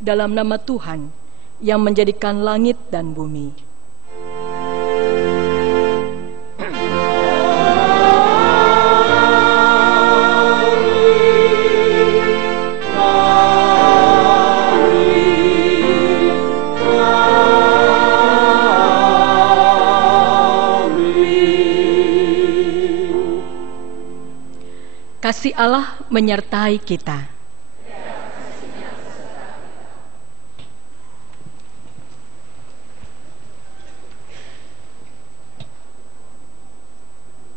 dalam nama Tuhan yang menjadikan langit dan bumi. Kasih Allah menyertai kita.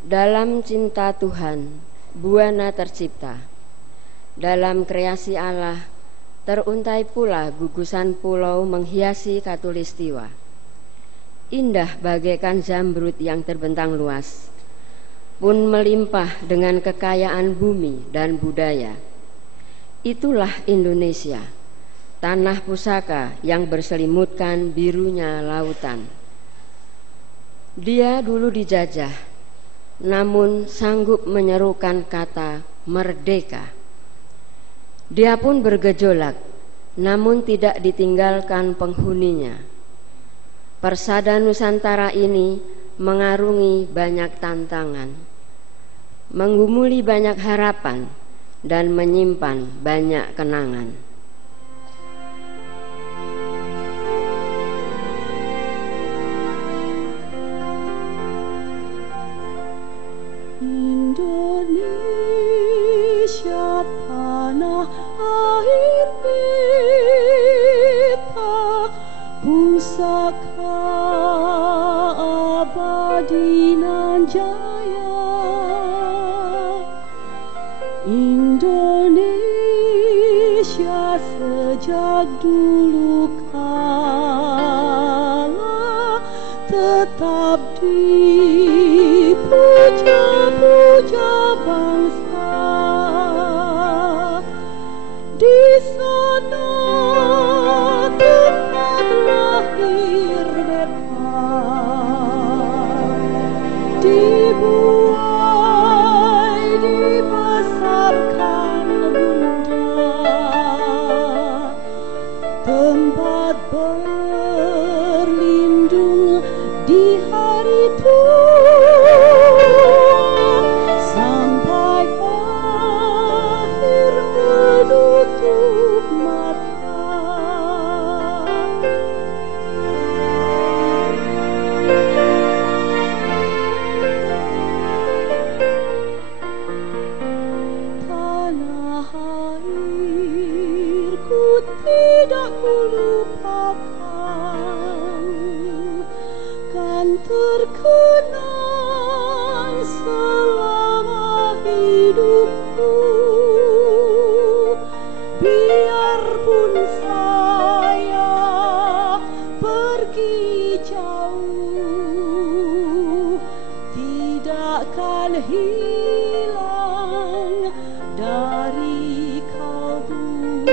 Dalam cinta Tuhan, buana tercipta. Dalam kreasi Allah, teruntai pula gugusan pulau menghiasi khatulistiwa. Indah bagaikan zamrud yang terbentang luas, pun melimpah dengan kekayaan bumi dan budaya. Itulah Indonesia, tanah pusaka yang berselimutkan birunya lautan. Dia dulu dijajah, namun sanggup menyerukan kata merdeka. Dia pun bergejolak, namun tidak ditinggalkan penghuninya. Persada Nusantara ini mengarungi banyak tantangan, menggumuli banyak harapan, dan menyimpan banyak kenangan. Indonesia tanah air beta, pusaka abadi nan jaya. Indonesia sejak dulu kala tetap dipuja-puja bangsa. Di sana tempat lahir beta, dibuai dibesarkan bunda, tempat berlindung di hari tua sampai akhir menutup mata. Tanah airku tidak kulupakan, kan terkenang selama hidupku. Biarpun saya pergi jauh, tidakkan hilang dari kalbu.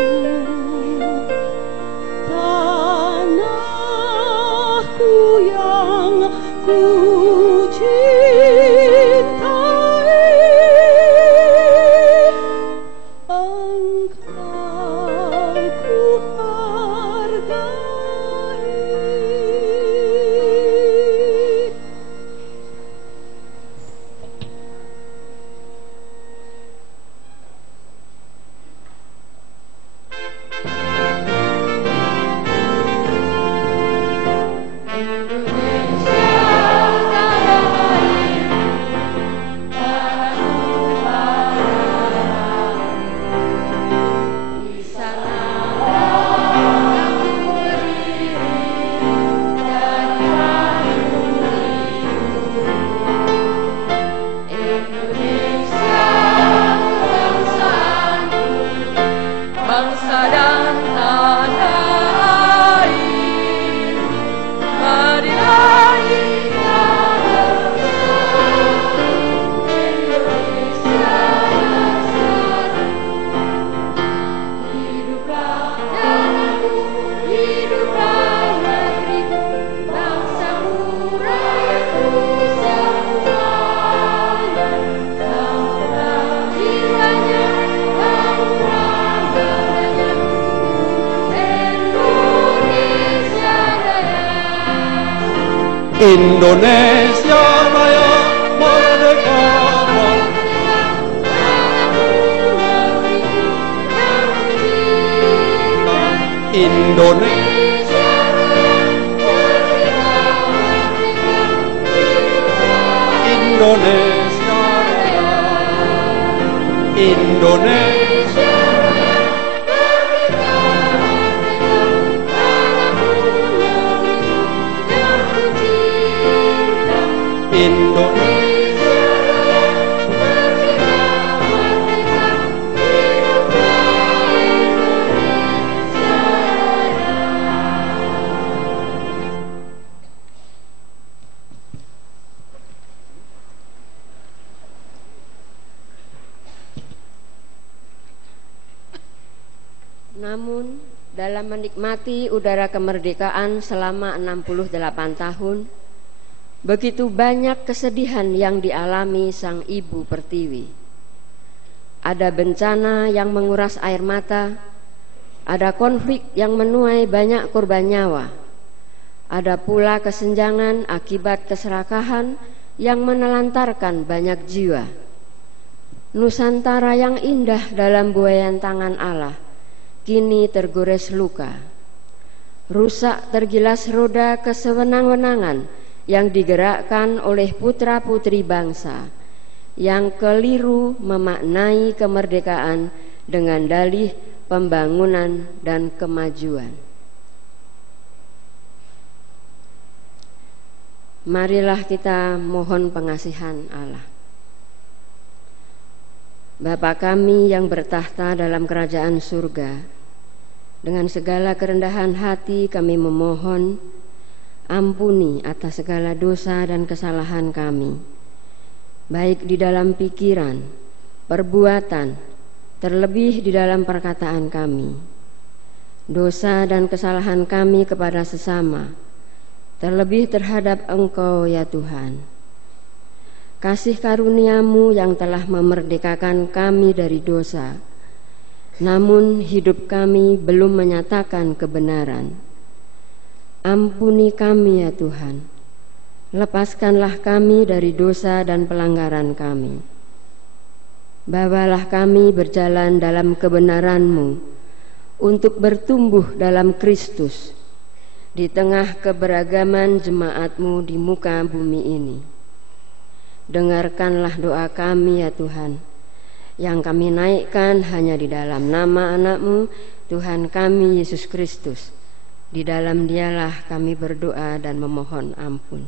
Indonesia Raya merdeka, Indonesia Indonesia Indonesia Namun, dalam menikmati udara kemerdekaan selama 68 tahun, begitu banyak kesedihan yang dialami sang ibu pertiwi. Ada bencana yang menguras air mata, ada konflik yang menuai banyak korban nyawa, ada pula kesenjangan akibat keserakahan yang menelantarkan banyak jiwa. Nusantara yang indah dalam buaian tangan Allah kini tergores luka. Rusak tergilas roda kesewenang-wenangan yang digerakkan oleh putra-putri bangsa yang keliru memaknai kemerdekaan dengan dalih pembangunan dan kemajuan. Marilah kita mohon pengasihan Allah. Bapa kami yang bertahta dalam kerajaan surga, dengan segala kerendahan hati kami memohon, ampuni atas segala dosa dan kesalahan kami, baik di dalam pikiran, perbuatan, terlebih di dalam perkataan kami. Dosa dan kesalahan kami kepada sesama, terlebih terhadap Engkau ya Tuhan. Kasih karunia-Mu yang telah memerdekakan kami dari dosa, namun hidup kami belum menyatakan kebenaran. Ampuni kami ya Tuhan, lepaskanlah kami dari dosa dan pelanggaran kami. Bawalah kami berjalan dalam kebenaran-Mu untuk bertumbuh dalam Kristus di tengah keberagaman jemaat-Mu di muka bumi ini. Dengarkanlah doa kami ya Tuhan, yang kami naikkan hanya di dalam nama anak-Mu, Tuhan kami Yesus Kristus. Di dalam Dialah kami berdoa dan memohon ampun.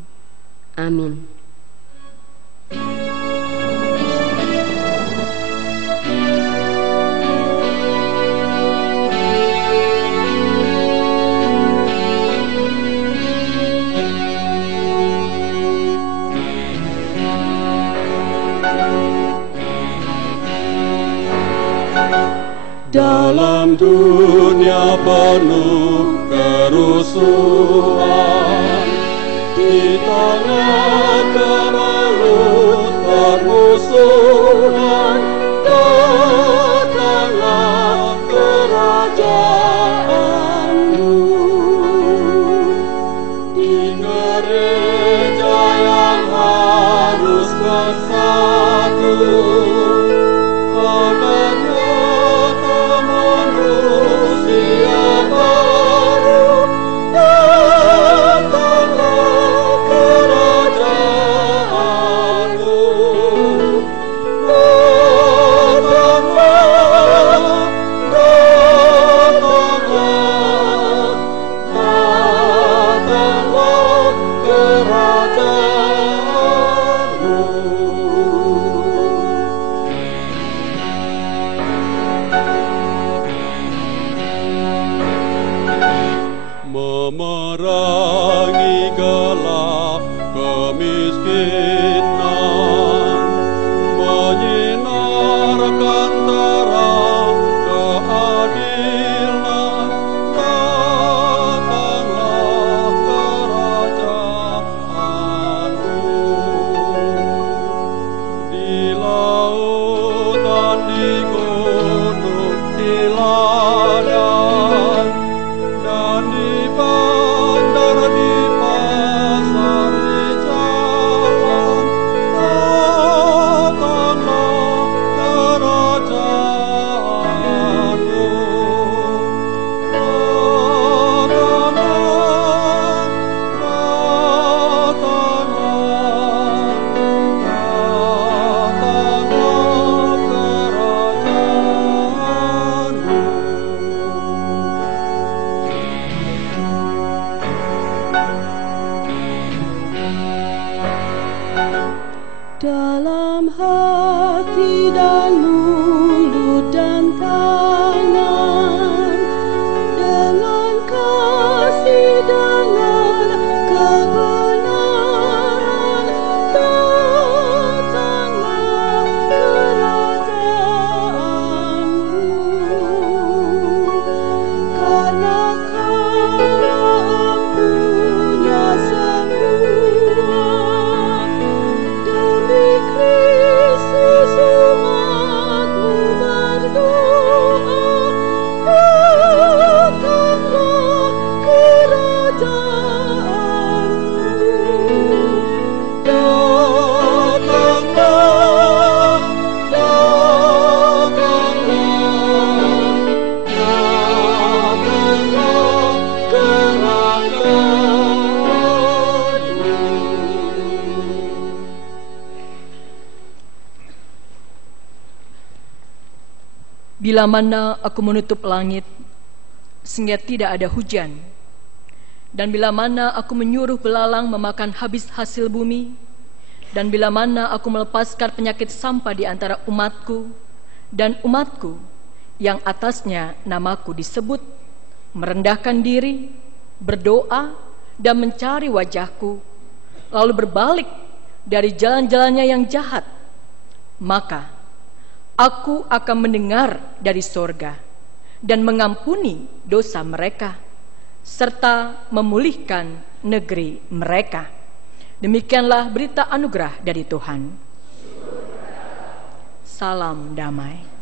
Amin. Dalam dunia penuh kerusuhan, di tengah kemelut permusuhan, datanglah kerajaan-Mu. Di gereja yang harus bersatu, manusia baru Bila mana aku menutup langit sehingga tidak ada hujan, dan bila mana aku menyuruh belalang memakan habis hasil bumi, dan bila mana aku melepaskan penyakit sampah di antara umatku, dan umatku yang atasnya namaku disebut merendahkan diri, berdoa, dan mencari wajahku, lalu berbalik dari jalan-jalannya yang jahat, maka aku akan mendengar dari sorga dan mengampuni dosa mereka, serta memulihkan negeri mereka. Demikianlah berita anugerah dari Tuhan. Salam damai.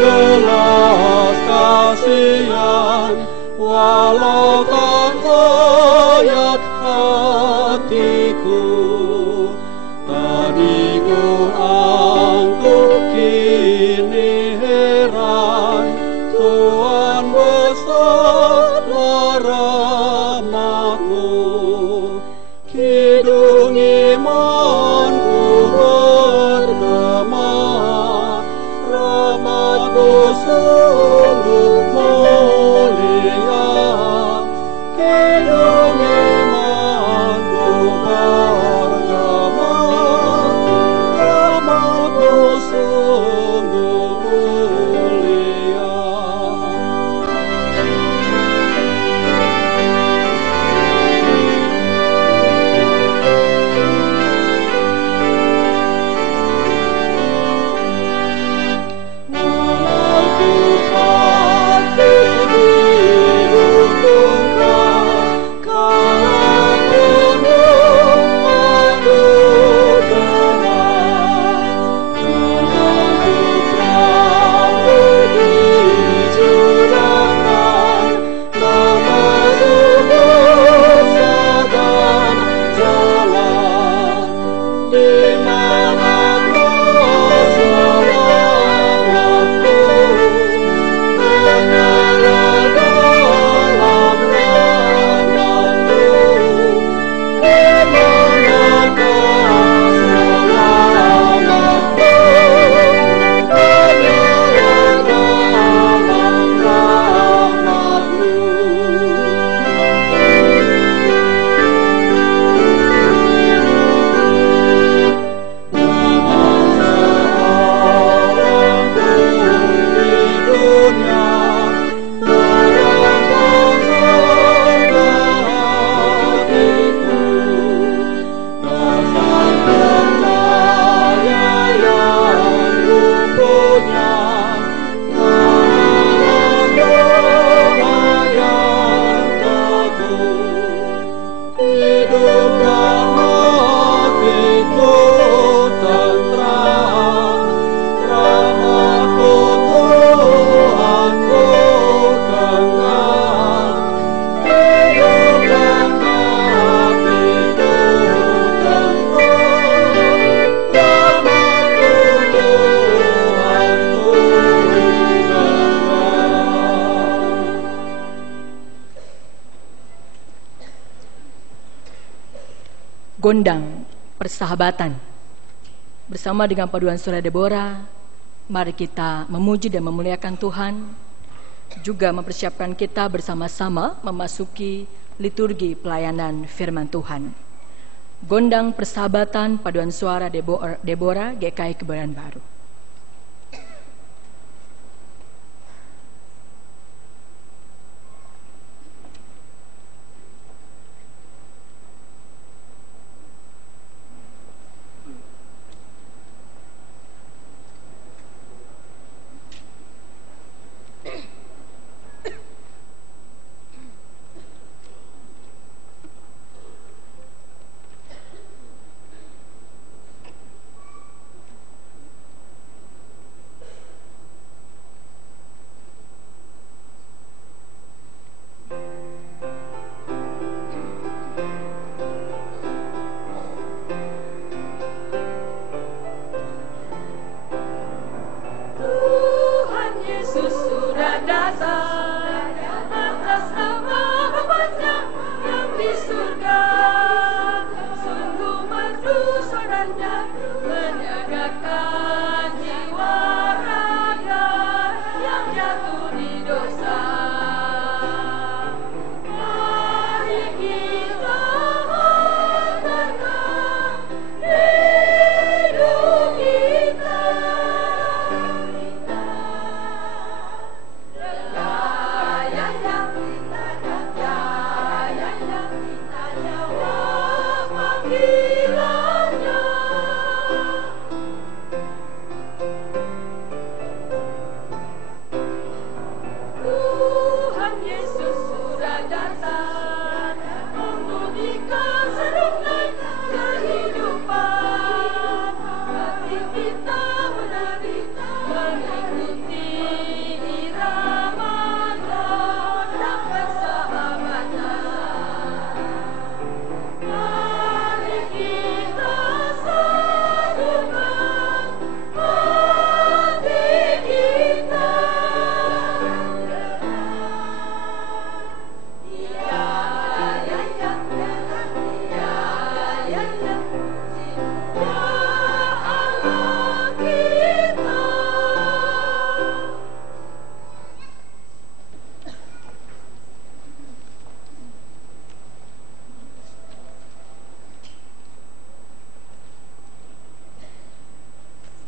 Belas kasihan walau tak layak hatiku, tadi ku angkuh kini heran, Tuhan besarlah rahmat-Mu, kidung imanku bergema, rahmat-Mu sungguh mulia, kidung imanku bergema, rahmat-Mu sungguh mulia. Gondang persahabatan. Bersama dengan paduan suara Deborah, mari kita memuji dan memuliakan Tuhan, juga mempersiapkan kita bersama-sama memasuki liturgi pelayanan firman Tuhan. Gondang persahabatan paduan suara Deborah GKI Kebayoran Baru.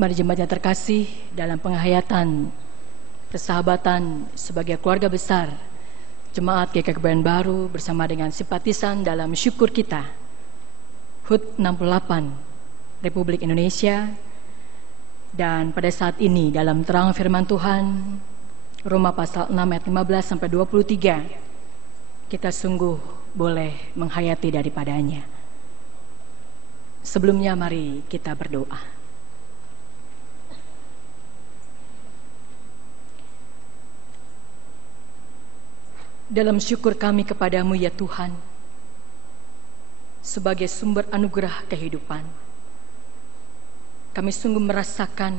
Mari jemaat yang terkasih, dalam penghayatan persahabatan sebagai keluarga besar Jemaat GKI Kebayoran Baru bersama dengan simpatisan dalam syukur kita HUT 68 Republik Indonesia, dan pada saat ini dalam terang firman Tuhan Roma pasal 6 ayat 15 sampai 23 kita sungguh boleh menghayati daripadanya. Sebelumnya mari kita berdoa. Dalam syukur kami kepadamu ya Tuhan, sebagai sumber anugerah kehidupan, kami sungguh merasakan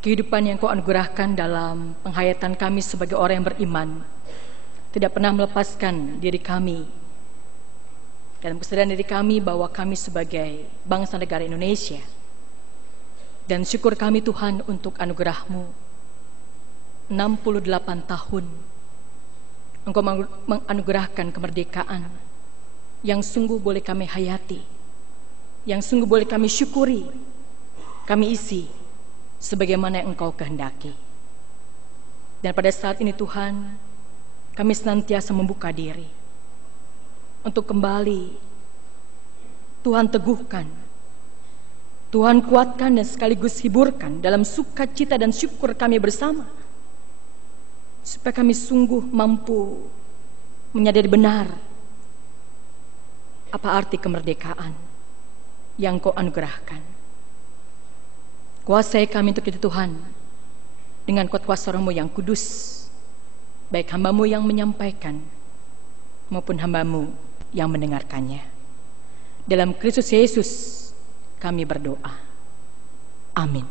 kehidupan yang Kau anugerahkan dalam penghayatan kami sebagai orang yang beriman, tidak pernah melepaskan diri kami dalam kesadaran diri kami bahwa kami sebagai bangsa negara Indonesia. Dan syukur kami Tuhan untuk anugerah-Mu, 68 tahun Engkau menganugerahkan kemerdekaan yang sungguh boleh kami hayati, yang sungguh boleh kami syukuri, kami isi sebagaimana yang Engkau kehendaki. Dan pada saat ini Tuhan, kami senantiasa membuka diri untuk kembali Tuhan teguhkan, Tuhan kuatkan dan sekaligus hiburkan dalam sukacita dan syukur kami bersama, supaya kami sungguh mampu menyadari benar apa arti kemerdekaan yang Kau anugerahkan. Kuasai kami untuk itu Tuhan, dengan kuasa Roh-Mu yang kudus, baik hamba-Mu yang menyampaikan maupun hamba-Mu yang mendengarkannya. Dalam Kristus Yesus kami berdoa. Amin.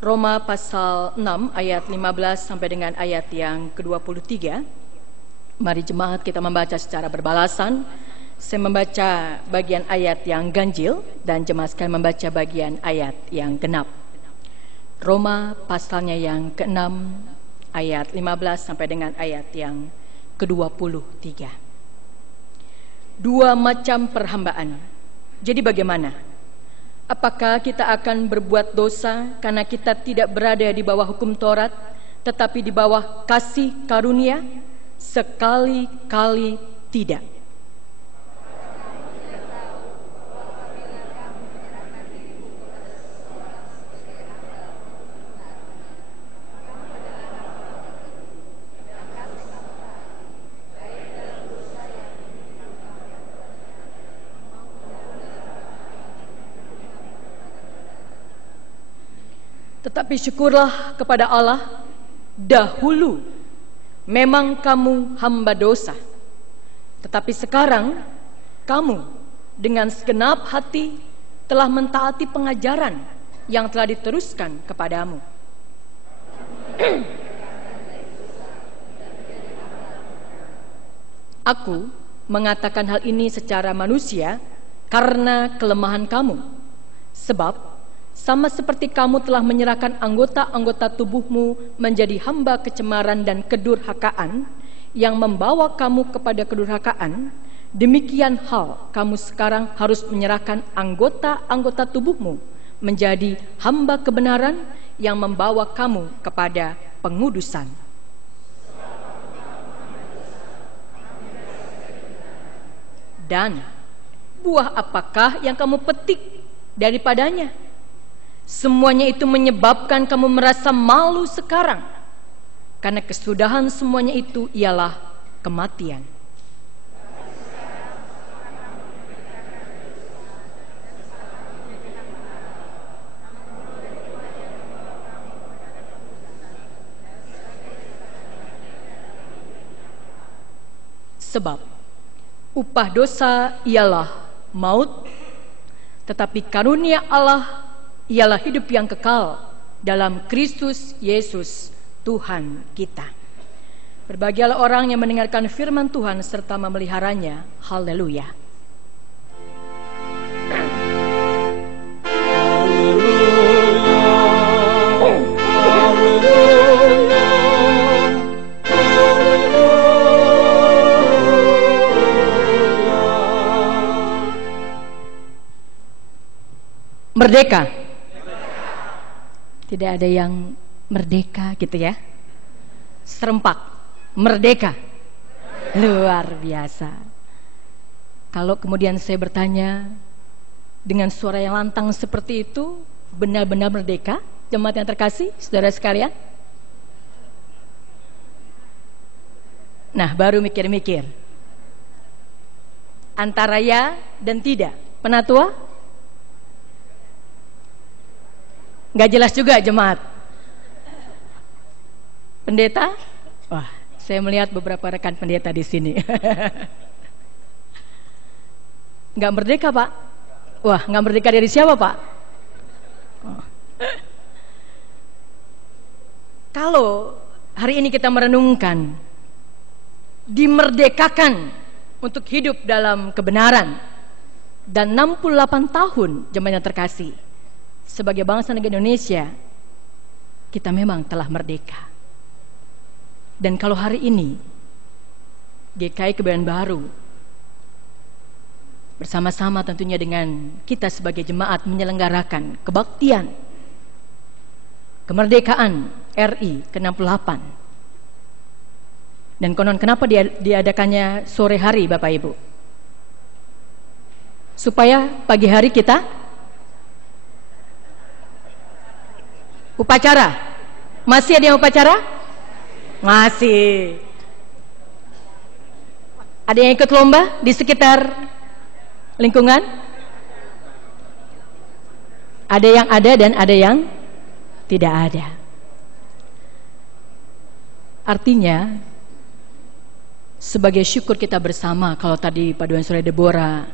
Roma pasal 6 ayat 15 sampai dengan ayat yang ke-23. Mari jemaat kita membaca secara berbalasan. Saya membaca bagian ayat yang ganjil dan jemaat sekalian membaca bagian ayat yang genap. Roma pasalnya yang ke-6 ayat 15 sampai dengan ayat yang ke-23. Dua macam perhambaan. Jadi bagaimana? Apakah kita akan berbuat dosa karena kita tidak berada di bawah hukum Taurat, tetapi di bawah kasih karunia? Sekali-kali tidak. Tetapi syukurlah kepada Allah, dahulu memang kamu hamba dosa, tetapi sekarang kamu dengan segenap hati telah mentaati pengajaran yang telah diteruskan kepadamu. Aku mengatakan hal ini secara manusia karena kelemahan kamu, sebab sama seperti kamu telah menyerahkan anggota-anggota tubuhmu menjadi hamba kecemaran dan kedurhakaan yang membawa kamu kepada kedurhakaan, demikian hal kamu sekarang harus menyerahkan anggota-anggota tubuhmu menjadi hamba kebenaran yang membawa kamu kepada pengudusan. Dan buah apakah yang kamu petik daripadanya? Semuanya itu menyebabkan kamu merasa malu sekarang, karena kesudahan semuanya itu ialah kematian. Sebab upah dosa ialah maut, tetapi karunia Allah ialah hidup yang kekal dalam Kristus Yesus Tuhan kita. Berbahagialah orang yang mendengarkan firman Tuhan serta memeliharanya. Haleluya. Merdeka. Tidak ada yang merdeka gitu ya. Serempak. Merdeka. Luar biasa. Kalau kemudian saya bertanya dengan suara yang lantang seperti itu, benar-benar merdeka, jemaat yang terkasih, saudara sekalian? Nah, baru mikir-mikir antara ya dan tidak. Penatua? Nggak jelas juga jemaat. Pendeta? Wah, saya melihat beberapa rekan pendeta di sini. Nggak merdeka, Pak? Wah, nggak merdeka dari siapa, Pak? Oh. Kalau hari ini kita merenungkan, dimerdekakan untuk hidup dalam kebenaran, dan 68 tahun jemaat yang terkasih sebagai bangsa negara Indonesia, kita memang telah merdeka. Dan kalau hari ini GKI Kebayoran Baru bersama-sama tentunya dengan kita sebagai jemaat menyelenggarakan kebaktian kemerdekaan RI ke-68. Dan konon kenapa diadakannya sore hari Bapak Ibu? Supaya pagi hari kita upacara. Masih ada yang upacara? Masih. Ada yang ikut lomba di sekitar lingkungan? Ada yang ada dan ada yang tidak ada. Artinya, sebagai syukur kita bersama, kalau tadi paduan suara Deborah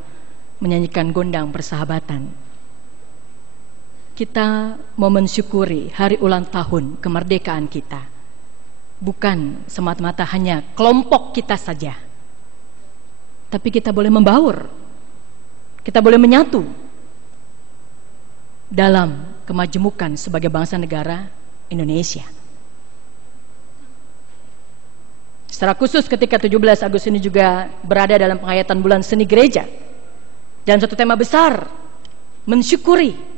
menyanyikan gondang persahabatan, kita mau mensyukuri hari ulang tahun kemerdekaan kita. Bukan semata-mata hanya kelompok kita saja, tapi kita boleh membaur, kita boleh menyatu dalam kemajemukan sebagai bangsa negara Indonesia. Secara khusus ketika 17 Agustus ini juga berada dalam penghayatan bulan seni gereja, dalam satu tema besar, mensyukuri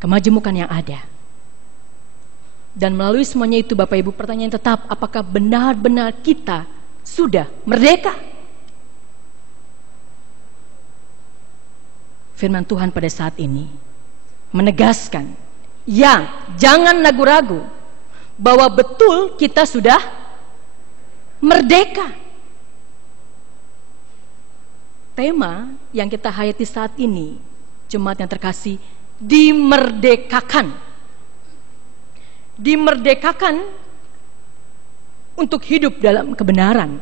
kemajemukan yang ada. Dan melalui semuanya itu Bapak Ibu, pertanyaan tetap, apakah benar-benar kita sudah merdeka? Firman Tuhan pada saat ini menegaskan, ya, jangan ragu-ragu bahwa betul kita sudah merdeka. Tema yang kita hayati saat ini, jemaat yang terkasih, dimerdekakan. Dimerdekakan untuk hidup dalam kebenaran.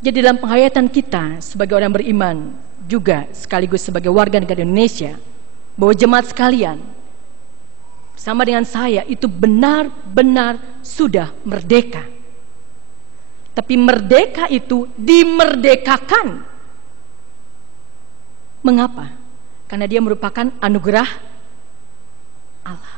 Jadi dalam penghayatan kita sebagai orang beriman, juga sekaligus sebagai warga negara Indonesia, bahwa jemaat sekalian sama dengan saya itu benar-benar sudah merdeka. Tapi merdeka itu dimerdekakan. Mengapa? Karena dia merupakan anugerah Allah.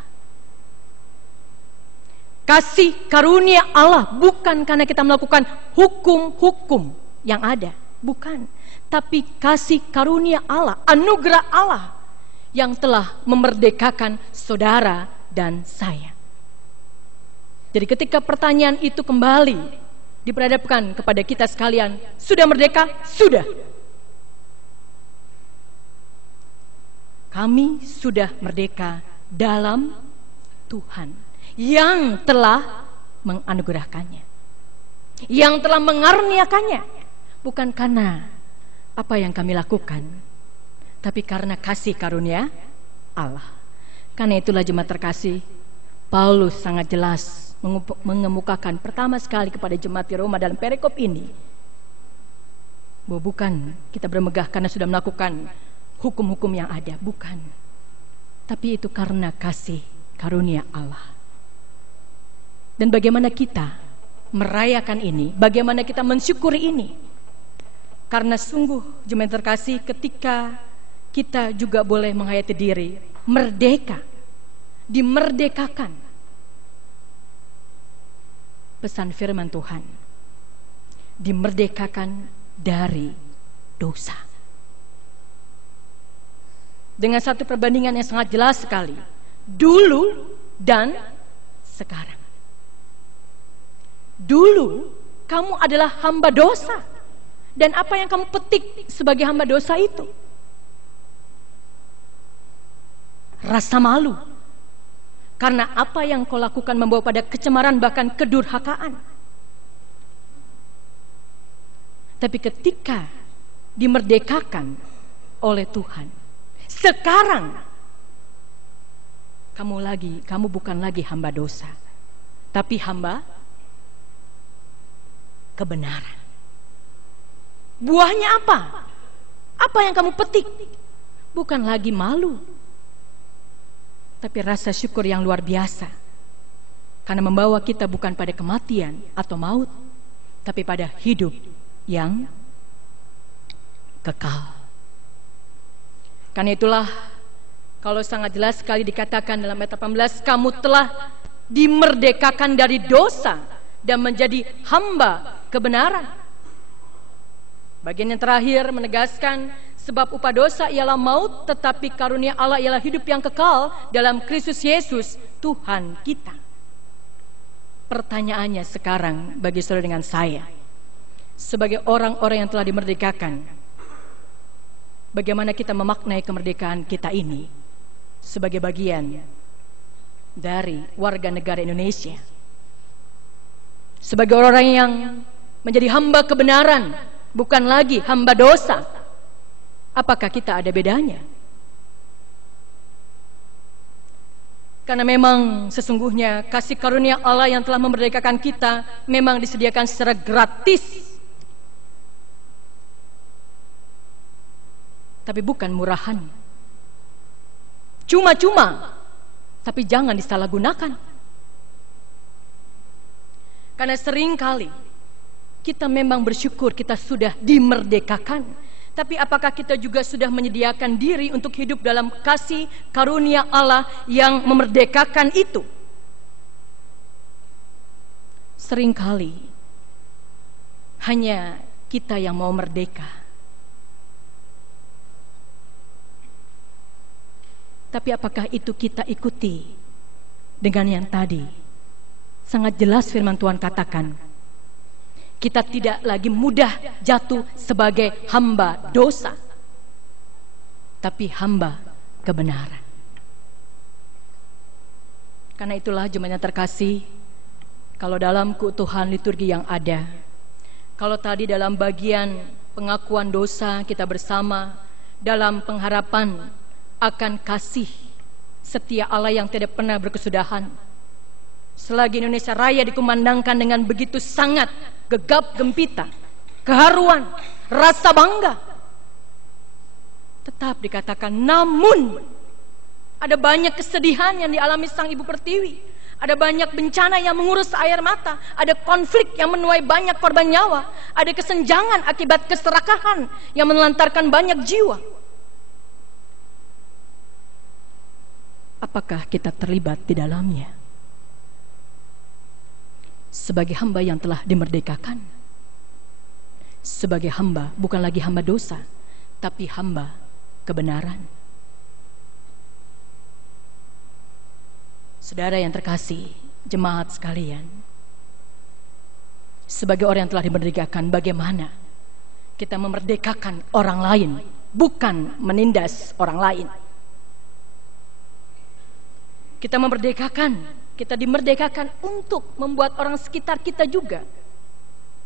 Kasih karunia Allah, bukan karena kita melakukan hukum-hukum yang ada, bukan. Tapi kasih karunia Allah, anugerah Allah yang telah memerdekakan saudara dan saya. Jadi ketika pertanyaan itu kembali diperhadapkan kepada kita sekalian, sudah merdeka? Sudah. Kami sudah merdeka dalam Tuhan yang telah menganugerahkannya, yang telah mengaruniakannya, bukan karena apa yang kami lakukan, tapi karena kasih karunia Allah. Karena itulah jemaat terkasih, Paulus sangat jelas mengemukakan pertama sekali kepada jemaat di Roma dalam perikop ini, bahwa bukan kita bermegah karena sudah melakukan hukum-hukum yang ada, bukan, tapi itu karena kasih karunia Allah. Dan bagaimana kita merayakan ini, bagaimana kita mensyukuri ini, karena sungguh jemaat terkasih, ketika kita juga boleh menghayati diri merdeka, dimerdekakan. Pesan firman Tuhan, dimerdekakan dari dosa. dengan satu perbandingan yang sangat jelas sekali. Dulu dan sekarang. Dulu kamu adalah hamba dosa. Dan apa yang kamu petik sebagai hamba dosa itu? Rasa malu. Karena apa yang kau lakukan membawa pada kecemaran bahkan kedurhakaan. Tapi ketika dimerdekakan oleh Tuhan, sekarang kamu bukan lagi hamba dosa, tapi hamba kebenaran. Buahnya apa? Apa yang kamu petik? Bukan lagi malu, tapi rasa syukur yang luar biasa. Karena membawa kita bukan pada kematian atau maut, tapi pada hidup yang kekal. Karena itulah, kalau sangat jelas sekali dikatakan dalam ayat 18, kamu telah dimerdekakan dari dosa dan menjadi hamba kebenaran. Bagian yang terakhir menegaskan, sebab upah dosa ialah maut, tetapi karunia Allah ialah hidup yang kekal dalam Kristus Yesus Tuhan kita. Pertanyaannya sekarang bagi saudara dengan saya, sebagai orang-orang yang telah dimerdekakan, bagaimana kita memaknai kemerdekaan kita ini sebagai bagian dari warga negara Indonesia, sebagai orang yang menjadi hamba kebenaran, bukan lagi hamba dosa? Apakah kita ada bedanya? Karena memang sesungguhnya kasih karunia Allah yang telah memerdekakan kita memang disediakan secara gratis, tapi bukan murahan. Cuma-cuma, tapi jangan disalahgunakan. Karena seringkali kita memang bersyukur kita sudah dimerdekakan, tapi apakah kita juga sudah menyediakan diri untuk hidup dalam kasih karunia Allah yang memerdekakan itu? Seringkali hanya kita yang mau merdeka, tapi apakah itu kita ikuti dengan yang tadi sangat jelas firman Tuhan katakan, kita tidak lagi mudah jatuh sebagai hamba dosa, tapi hamba kebenaran. Karena itulah jemaat yang terkasih, kalau dalam keutuhan liturgi yang ada, kalau tadi dalam bagian pengakuan dosa kita bersama, dalam pengharapan akan kasih setia Allah yang tidak pernah berkesudahan, selagi Indonesia Raya dikumandangkan dengan begitu sangat gegap gempita, keharuan, rasa bangga, tetap dikatakan namun ada banyak kesedihan yang dialami Sang Ibu Pertiwi, ada banyak bencana yang mengurus air mata, ada konflik yang menuai banyak korban nyawa, ada kesenjangan akibat keserakahan yang menelantarkan banyak jiwa. Apakah kita terlibat di dalamnya? Sebagai hamba yang telah dimerdekakan, sebagai hamba bukan lagi hamba dosa, tapi hamba kebenaran. Saudara yang terkasih, jemaat sekalian, sebagai orang yang telah dimerdekakan, bagaimana kita memerdekakan orang lain, bukan menindas orang lain? Kita memerdekakan, kita dimerdekakan untuk membuat orang sekitar kita juga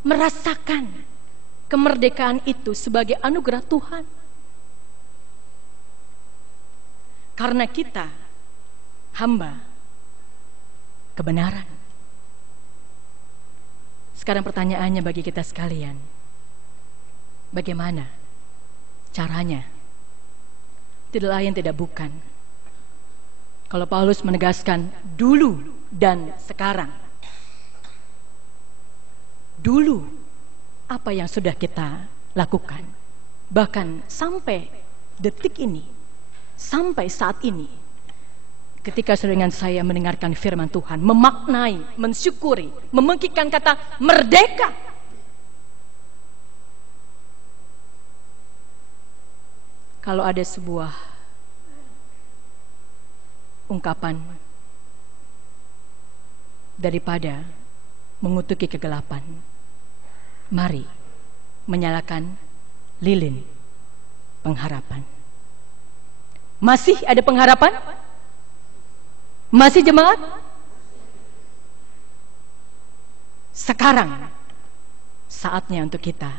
merasakan kemerdekaan itu sebagai anugerah Tuhan. Karena kita hamba kebenaran. Sekarang pertanyaannya bagi kita sekalian, bagaimana caranya? Tidak lain tidak bukan, kalau Paulus menegaskan dulu dan sekarang. Dulu apa yang sudah kita lakukan, bahkan sampai detik ini, sampai saat ini, ketika saudara dengan saya mendengarkan firman Tuhan, memaknai, mensyukuri, memekikkan kata merdeka. Kalau ada sebuah ungkapan daripada mengutuki kegelapan. Mari menyalakan lilin pengharapan. Masih ada pengharapan? Masih jemaat? Sekarang saatnya untuk kita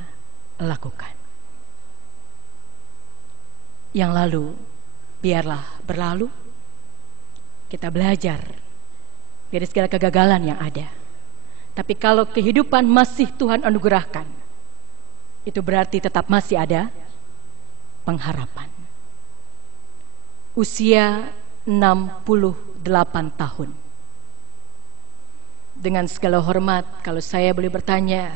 lakukan. Yang lalu biarlah berlalu. Kita belajar dari segala kegagalan yang ada. Tapi kalau kehidupan masih Tuhan anugerahkan, itu berarti tetap masih ada pengharapan. Usia 68 tahun. Dengan segala hormat, kalau saya boleh bertanya,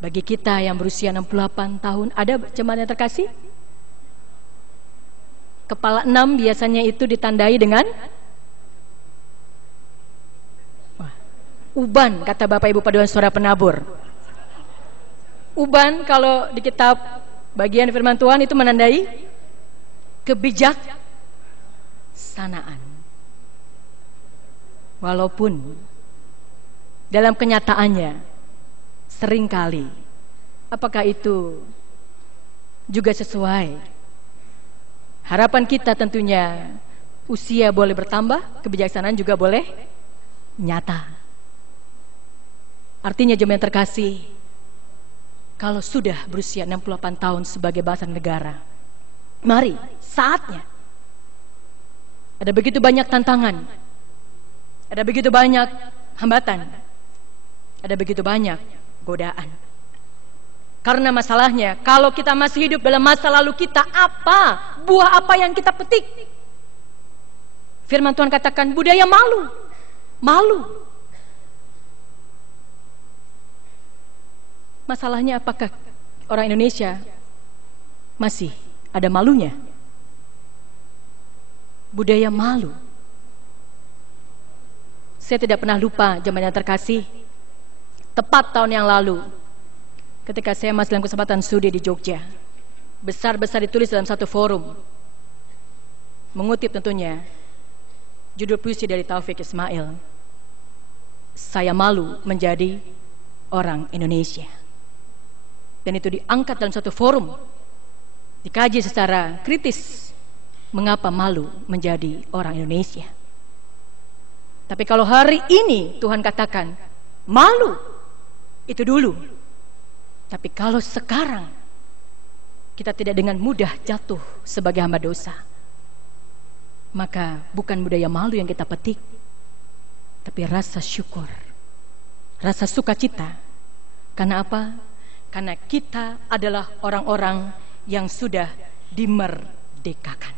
bagi kita yang berusia 68 tahun, ada jemaat yang terkasih? Kepala 6 biasanya itu ditandai dengan uban, kata Bapak Ibu Paduan Suara Penabur. Uban kalau di kitab bagian firman Tuhan itu menandai kebijaksanaan. Walaupun dalam kenyataannya seringkali, apakah itu juga sesuai? Harapan kita tentunya usia boleh bertambah, kebijaksanaan juga boleh nyata. Artinya jemaat terkasih, kalau sudah berusia 68 tahun sebagai bangsa dan negara, mari saatnya. Ada begitu banyak tantangan, ada begitu banyak hambatan, ada begitu banyak godaan. Karena masalahnya, kalau kita masih hidup dalam masa lalu kita, apa? Buah apa yang kita petik? Firman Tuhan katakan budaya malu. Malu. Masalahnya apakah orang Indonesia masih ada malunya? Budaya malu. Saya tidak pernah lupa jemaat yang terkasih, tepat tahun yang lalu, ketika saya masih dalam kesempatan studi di Jogja, besar-besar ditulis dalam satu forum, mengutip tentunya judul puisi dari Taufik Ismail, "Saya malu menjadi orang Indonesia." Dan itu diangkat dalam satu forum, dikaji secara kritis, mengapa malu menjadi orang Indonesia. Tapi kalau hari ini Tuhan katakan malu, itu dulu. Tapi kalau sekarang kita tidak dengan mudah jatuh sebagai hamba dosa, maka bukan budaya malu yang kita petik, tapi rasa syukur, rasa sukacita. Karena apa? Karena kita adalah orang-orang yang sudah dimerdekakan.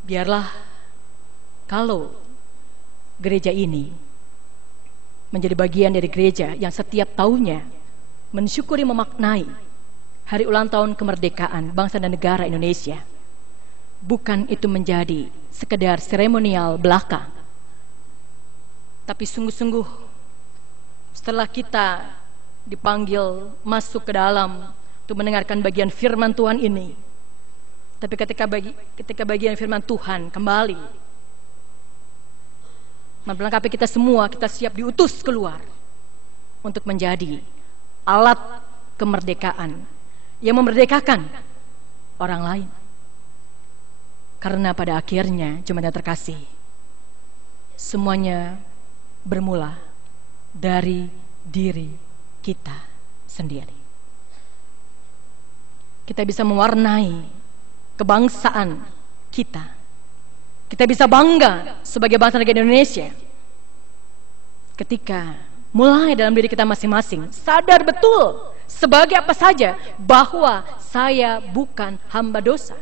Biarlah kalau gereja ini menjadi bagian dari gereja yang setiap tahunnya mensyukuri memaknai hari ulang tahun kemerdekaan bangsa dan negara Indonesia, bukan itu menjadi sekedar seremonial belaka, tapi sungguh-sungguh setelah kita dipanggil masuk ke dalam untuk mendengarkan bagian firman Tuhan ini, tapi ketika bagian firman Tuhan kembali melengkapi kita semua, kita siap diutus keluar untuk menjadi alat kemerdekaan yang memerdekakan orang lain. Karena pada akhirnya jemaat yang terkasih, semuanya bermula dari diri kita sendiri. Kita bisa mewarnai kebangsaan kita. Kita bisa bangga sebagai bangsa negara Indonesia ketika mulai dalam diri kita masing-masing sadar betul sebagai apa saja bahwa saya bukan hamba dosa.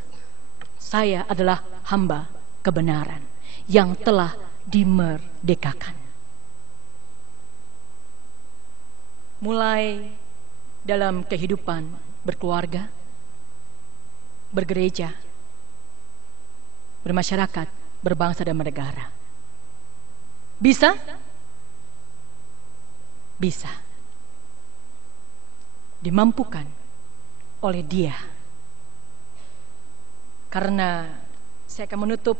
Saya adalah hamba kebenaran yang telah dimerdekakan. Mulai dalam kehidupan berkeluarga, bergereja, bermasyarakat, berbangsa dan bernegara. Bisa? Bisa. Dimampukan oleh Dia. Karena Saya akan menutup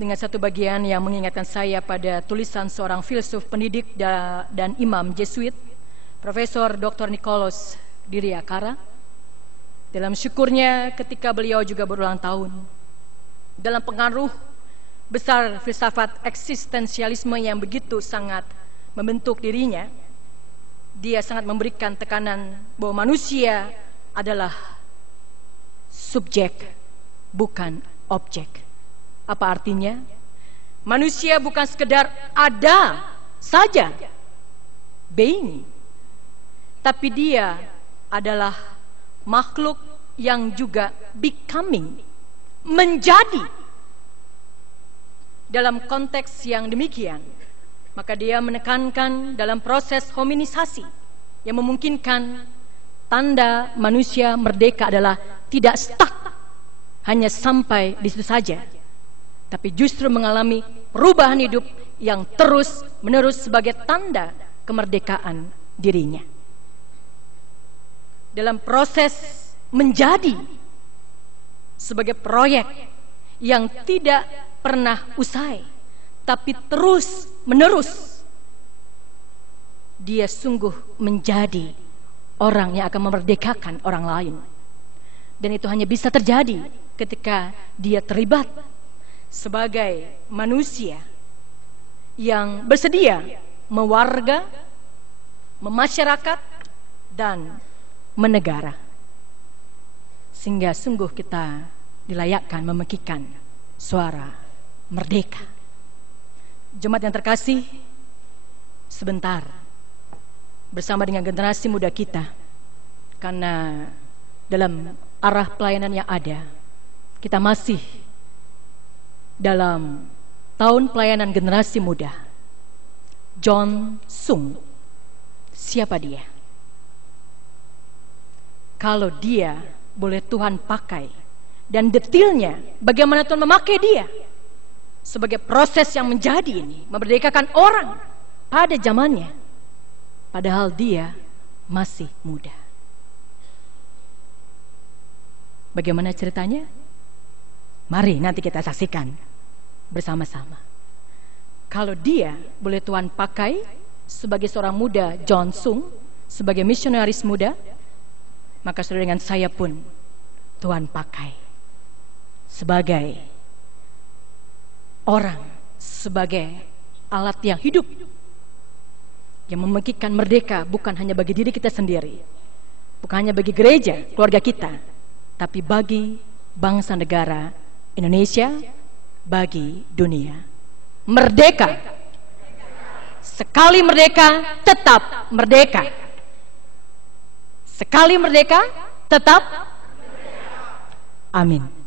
dengan satu bagian yang mengingatkan saya pada tulisan seorang filsuf, pendidik dan imam Jesuit, Profesor Dr. Nicholas Diriakara, dalam syukurnya ketika beliau juga berulang tahun. Dalam pengaruh besar filsafat eksistensialisme yang begitu sangat membentuk dirinya, dia sangat memberikan tekanan bahwa manusia adalah subjek, bukan objek. Apa artinya? Manusia bukan sekedar ada saja, being, tapi dia adalah makhluk yang juga becoming, menjadi. Dalam konteks yang demikian, maka dia menekankan dalam proses hominisasi yang memungkinkan tanda manusia merdeka adalah tidak stuck hanya sampai di situ saja, tapi justru mengalami perubahan hidup yang terus-menerus sebagai tanda kemerdekaan dirinya. Dalam proses menjadi sebagai proyek yang tidak pernah usai, tapi terus-menerus, dia sungguh menjadi orang yang akan memerdekakan orang lain. Dan itu hanya bisa terjadi ketika dia terlibat sebagai manusia yang bersedia mewarga, memasyarakat, dan menegara. Sehingga sungguh kita dilayakkan memekikkan suara merdeka. Jemaat yang terkasih, sebentar bersama dengan generasi muda kita, karena dalam arah pelayanan yang ada, kita masih dalam tahun pelayanan generasi muda. John Sung, siapa dia? Kalau dia boleh Tuhan pakai, dan detailnya bagaimana Tuhan memakai dia sebagai proses yang menjadi ini, memerdekakan orang pada zamannya, padahal dia masih muda. Bagaimana ceritanya? Mari nanti kita saksikan bersama-sama. Kalau dia boleh Tuhan pakai sebagai seorang muda, John Sung, sebagai misionaris muda, maka saudara dengan saya pun Tuhan pakai sebagai orang, sebagai alat yang hidup, yang memekikkan merdeka bukan hanya bagi diri kita sendiri, bukan hanya bagi gereja, keluarga kita, tapi bagi bangsa negara Indonesia, bagi dunia. Merdeka, sekali merdeka tetap merdeka. Sekali merdeka tetap merdeka. Amin.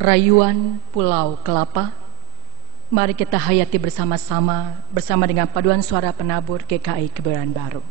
Rayuan Pulau Kelapa, mari kita hayati bersama-sama bersama dengan paduan suara penabur GKI Kebayoran Baru.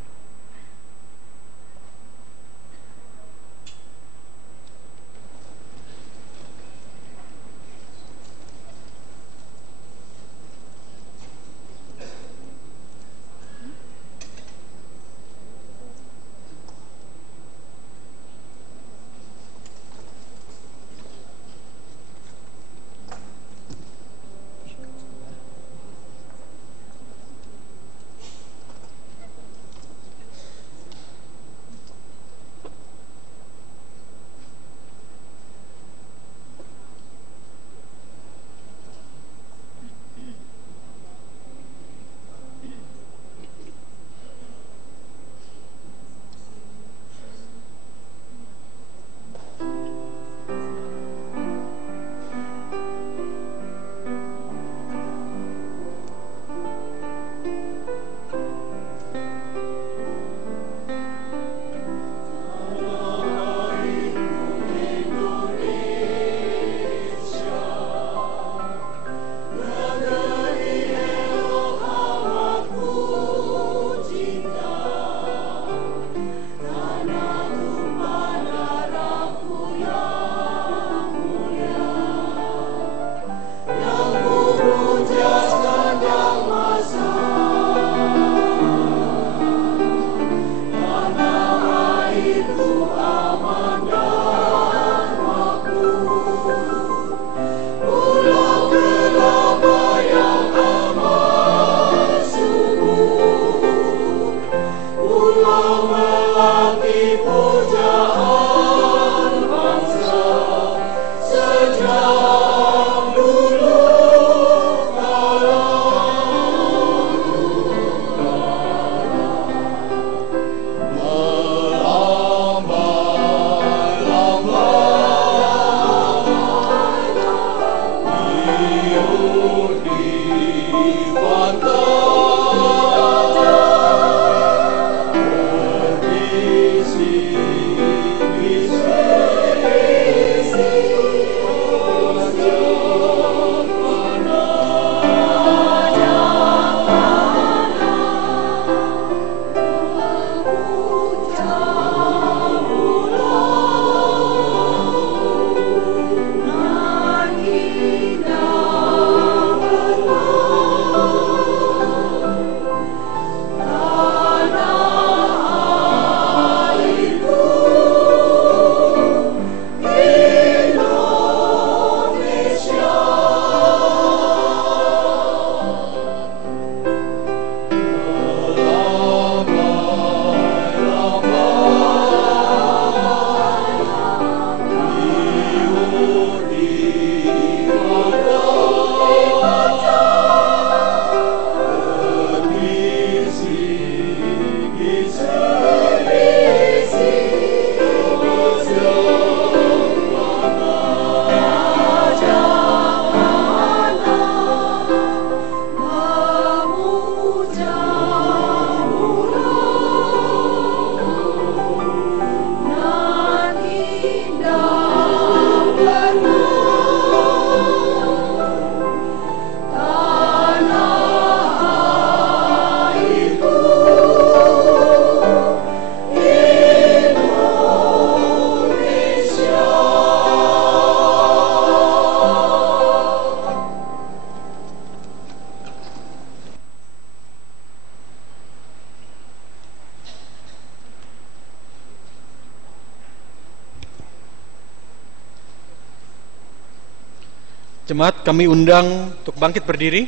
Jemaat, kami undang untuk bangkit berdiri.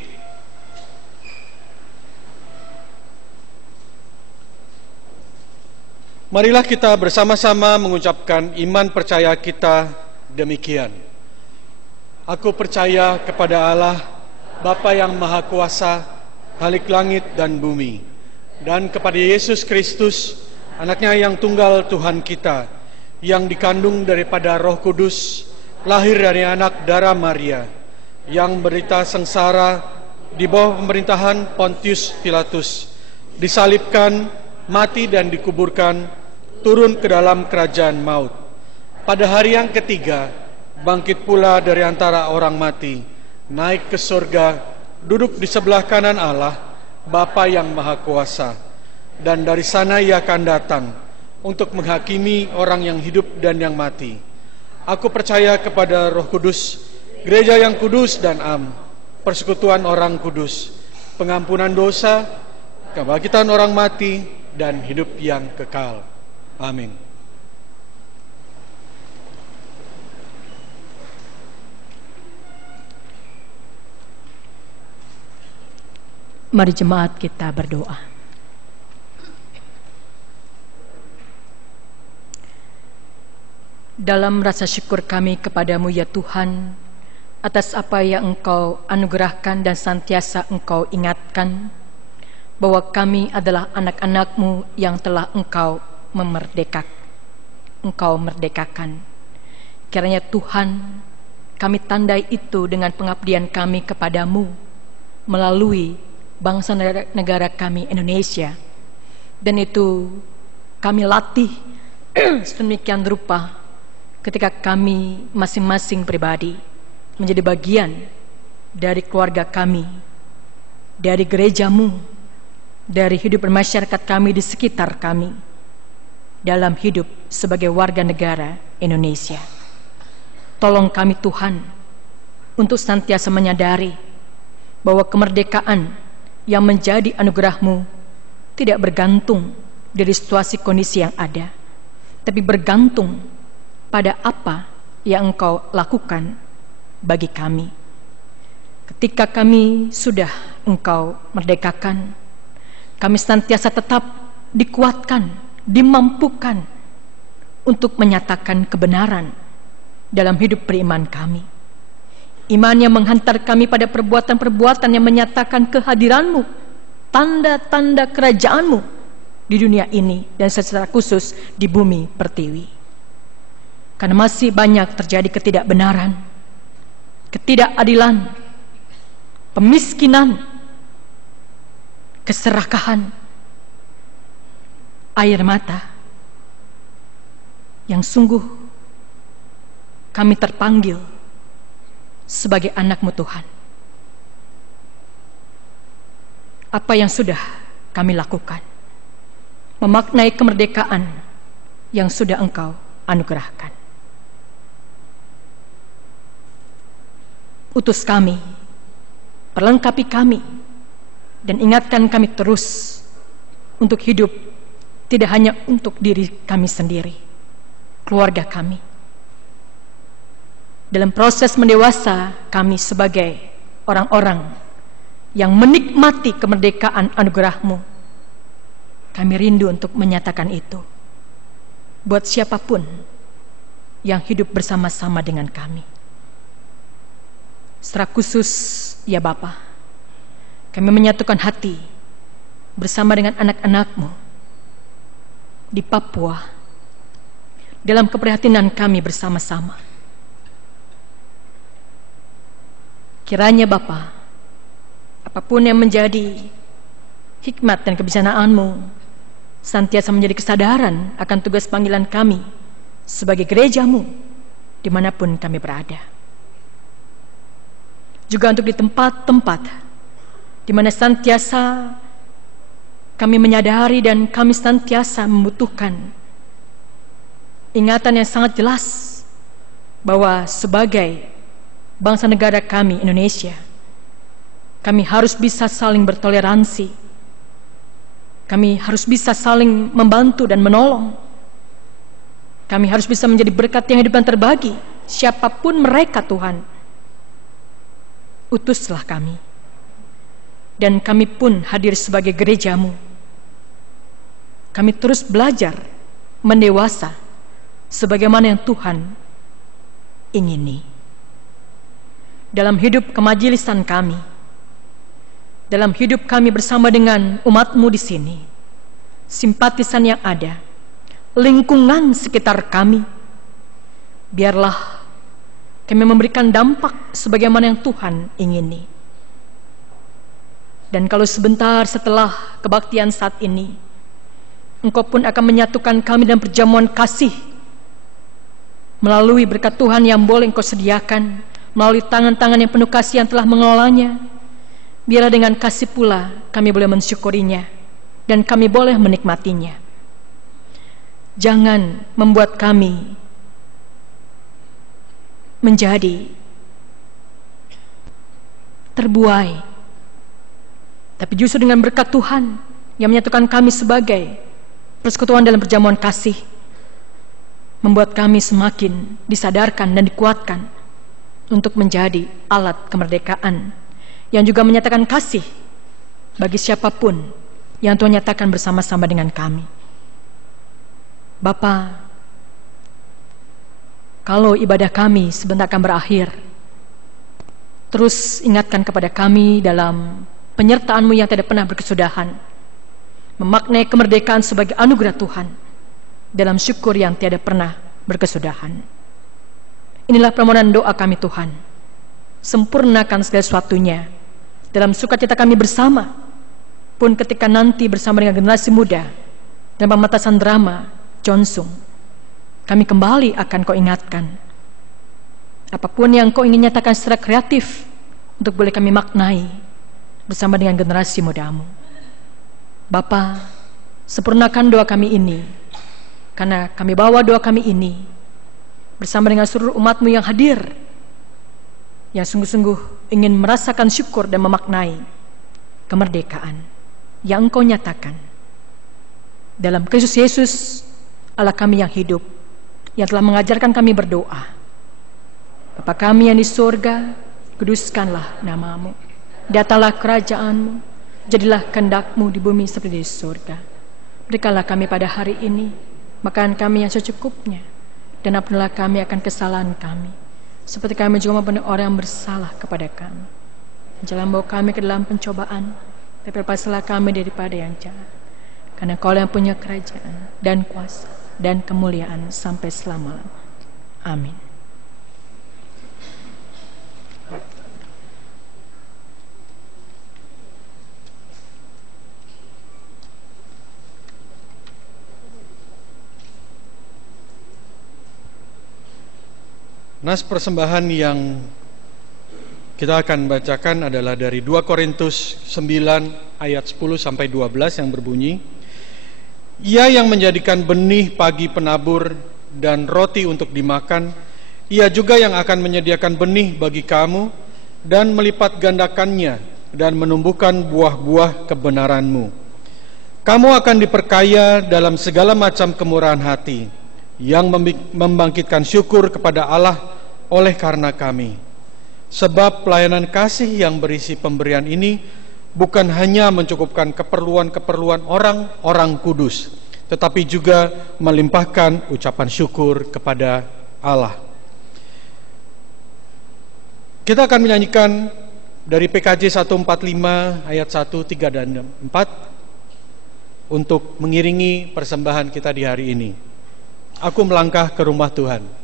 Marilah kita bersama-sama mengucapkan iman percaya kita demikian. Aku percaya kepada Allah, Bapa yang Maha Kuasa, Khalik langit dan bumi, dan kepada Yesus Kristus, Anaknya yang tunggal Tuhan kita, yang dikandung daripada Roh Kudus, lahir dari anak darah Maria, yang menderita sengsara di bawah pemerintahan Pontius Pilatus, disalibkan, mati dan dikuburkan, turun ke dalam kerajaan maut. Pada hari yang ketiga, bangkit pula dari antara orang mati, naik ke surga, duduk di sebelah kanan Allah, Bapa yang Maha Kuasa. Dan dari sana Ia akan datang untuk menghakimi orang yang hidup dan yang mati. Aku percaya kepada Roh Kudus, gereja yang kudus dan am, persekutuan orang kudus, pengampunan dosa, kebangkitan orang mati, dan hidup yang kekal. Amin. Mari jemaat kita berdoa. Dalam rasa syukur kami kepadamu ya Tuhan, atas apa yang Engkau anugerahkan dan senantiasa Engkau ingatkan, bahwa kami adalah anak-anak-Mu yang telah Engkau merdekakan. Kiranya Tuhan, kami tandai itu dengan pengabdian kami kepadamu, melalui bangsa negara kami Indonesia, dan itu kami latih sedemikian rupa ketika kami masing-masing pribadi menjadi bagian dari keluarga kami, dari gerejamu, dari hidup bermasyarakat kami di sekitar kami, dalam hidup sebagai warga negara Indonesia. Tolong kami Tuhan untuk senantiasa menyadari bahwa kemerdekaan yang menjadi anugerah-Mu tidak bergantung dari situasi kondisi yang ada, tapi bergantung pada apa yang Engkau lakukan bagi kami. Ketika kami sudah Engkau merdekakan, kami senantiasa tetap dikuatkan, dimampukan untuk menyatakan kebenaran dalam hidup beriman kami. Iman yang menghantar kami pada perbuatan-perbuatan yang menyatakan kehadiran-Mu, tanda-tanda kerajaan-Mu di dunia ini dan secara khusus di bumi pertiwi. Karena masih banyak terjadi ketidakbenaran, ketidakadilan, pemiskinan, keserakahan, air mata, yang sungguh kami terpanggil sebagai anak-Mu Tuhan. Apa yang sudah kami lakukan? Memaknai kemerdekaan yang sudah Engkau anugerahkan. Utus kami, perlengkapi kami, dan ingatkan kami terus untuk hidup tidak hanya untuk diri kami sendiri, keluarga kami. Dalam proses mendewasa kami sebagai orang-orang yang menikmati kemerdekaan anugerah-Mu, kami rindu untuk menyatakan itu buat siapapun yang hidup bersama-sama dengan kami. Secara khusus ya Bapa, kami menyatukan hati bersama dengan anak-anak-Mu di Papua dalam keprihatinan kami bersama-sama. Kiranya Bapa, apapun yang menjadi hikmat dan kebijaksanaan-Mu senantiasa menjadi kesadaran akan tugas panggilan kami sebagai gereja-Mu dimanapun kami berada. Juga untuk di tempat-tempat di mana senantiasa kami menyadari dan kami senantiasa membutuhkan ingatan yang sangat jelas bahwa sebagai bangsa negara kami Indonesia, kami harus bisa saling bertoleransi, kami harus bisa saling membantu dan menolong, kami harus bisa menjadi berkat yang hidup dan terbagi siapapun mereka Tuhan. utuslah kami. Dan kami pun hadir sebagai gerejamu. Kami terus belajar, mendewasa, sebagaimana yang Tuhan ingini. Dalam hidup kemajelisan kami, dalam hidup kami bersama dengan umat-Mu di sini, simpatisan yang ada, lingkungan sekitar kami, biarlah kami memberikan dampak sebagaimana yang Tuhan ingini. Dan kalau sebentar setelah kebaktian saat ini, Engkau pun akan menyatukan kami dalam perjamuan kasih, melalui berkat Tuhan yang boleh Engkau sediakan, melalui tangan-tangan yang penuh kasih yang telah mengelolanya, biarlah dengan kasih pula kami boleh mensyukurinya, dan kami boleh menikmatinya. Jangan membuat kami menjadi terbuai, tapi justru dengan berkat Tuhan yang menyatukan kami sebagai persekutuan dalam perjamuan kasih, membuat kami semakin disadarkan dan dikuatkan untuk menjadi alat kemerdekaan yang juga menyatakan kasih bagi siapapun yang Tuhan nyatakan bersama-sama dengan kami. Bapa, kalau ibadah kami sebentar akan berakhir, terus ingatkan kepada kami dalam penyertaan-Mu yang tidak pernah berkesudahan, memaknai kemerdekaan sebagai anugerah Tuhan dalam syukur yang tiada pernah berkesudahan. Inilah permohonan doa kami Tuhan. Sempurnakan segala sesuatunya dalam sukacita kami bersama, pun ketika nanti bersama dengan generasi muda dan pementasan drama Jonsung, kami kembali akan Kau ingatkan apapun yang Kau ingin nyatakan secara kreatif untuk boleh kami maknai bersama dengan generasi muda-Mu. Bapa, sempurnakan doa kami ini, karena kami bawa doa kami ini bersama dengan seluruh umat-Mu yang hadir, yang sungguh-sungguh ingin merasakan syukur dan memaknai kemerdekaan yang Engkau nyatakan dalam Kristus Yesus, Allah kami yang hidup, yang telah mengajarkan kami berdoa. Bapa kami yang di surga, kuduskanlah nama-Mu, datanglah kerajaan-Mu, jadilah kehendak-Mu di bumi seperti di surga. Berikanlah kami pada hari ini makan kami yang secukupnya, dan ampunilah kami akan kesalahan kami, seperti kami juga mengampuni orang yang bersalah kepada kami. Jangan bawa kami ke dalam pencobaan, tapi lepaslah kami daripada yang jahat. Karena Kau yang punya kerajaan dan kuasa dan kemuliaan sampai selama-lamanya. Amin. Nas persembahan yang kita akan bacakan adalah dari 2 Korintus 9 ayat 10 sampai 12 yang berbunyi, Ia yang menjadikan benih pagi penabur dan roti untuk dimakan, Ia juga yang akan menyediakan benih bagi kamu dan melipat gandakannya dan menumbuhkan buah-buah kebenaran-Mu. Kamu akan diperkaya dalam segala macam kemurahan hati, yang membangkitkan syukur kepada Allah oleh karena kami. Sebab pelayanan kasih yang berisi pemberian ini bukan hanya mencukupkan keperluan-keperluan orang-orang kudus, tetapi juga melimpahkan ucapan syukur kepada Allah. Kita akan menyanyikan dari PKJ 145 ayat 1, 3, dan 4 untuk mengiringi persembahan kita di hari ini. Aku melangkah ke rumah Tuhan.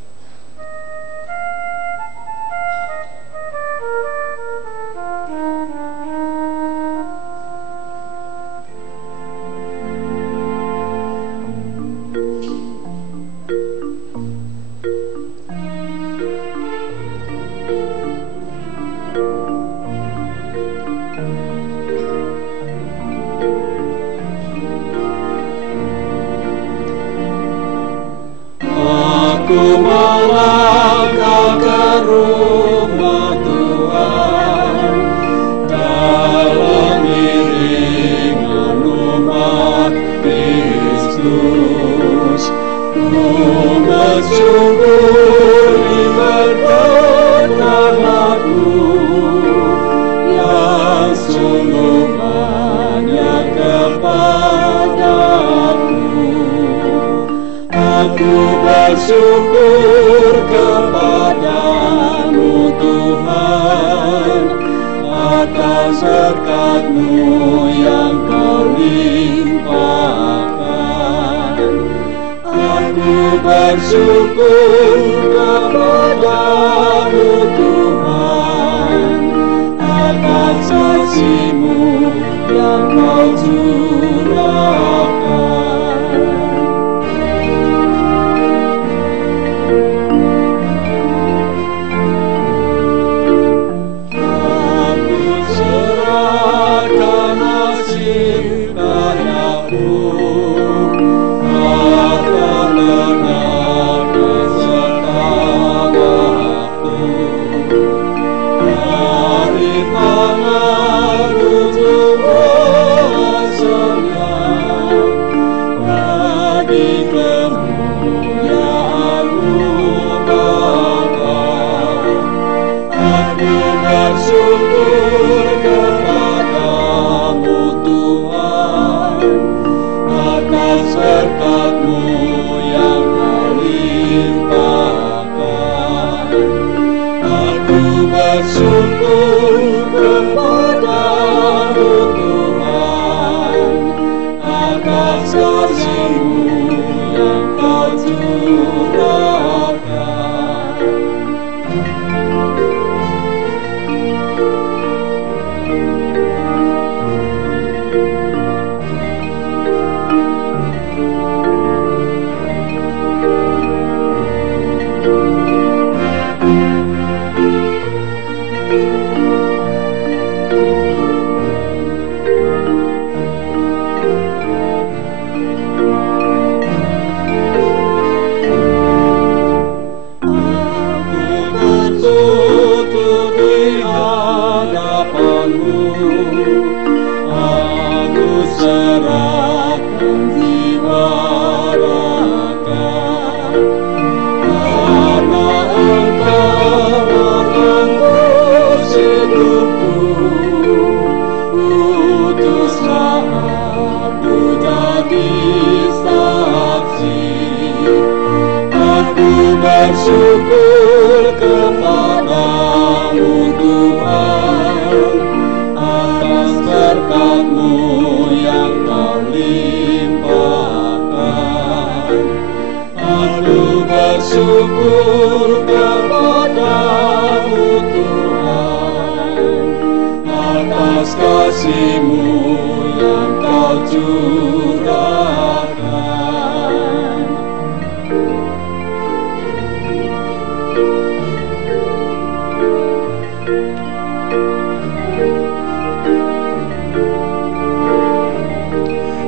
Aku melangkah ke rumah Tuhan dalam iringan umat Kristus. Ku bersyukur di berkat anakku Aku bersyukur kepadamu Tuhan atas berkat-Mu yang Kau limpahkan. Aku bersyukur kepadamu Tuhan atas kasih-Mu yang Kau curahkan. Bersyukur kepadamu Tuhan atas berkat-Mu yang Kau limpahkan. Aku bersyukur kepadamu Tuhan atas kasih-Mu yang Kau curahkan.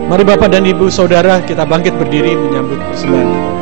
Mari Bapak dan Ibu Saudara, kita bangkit berdiri menyambut persembahan kita.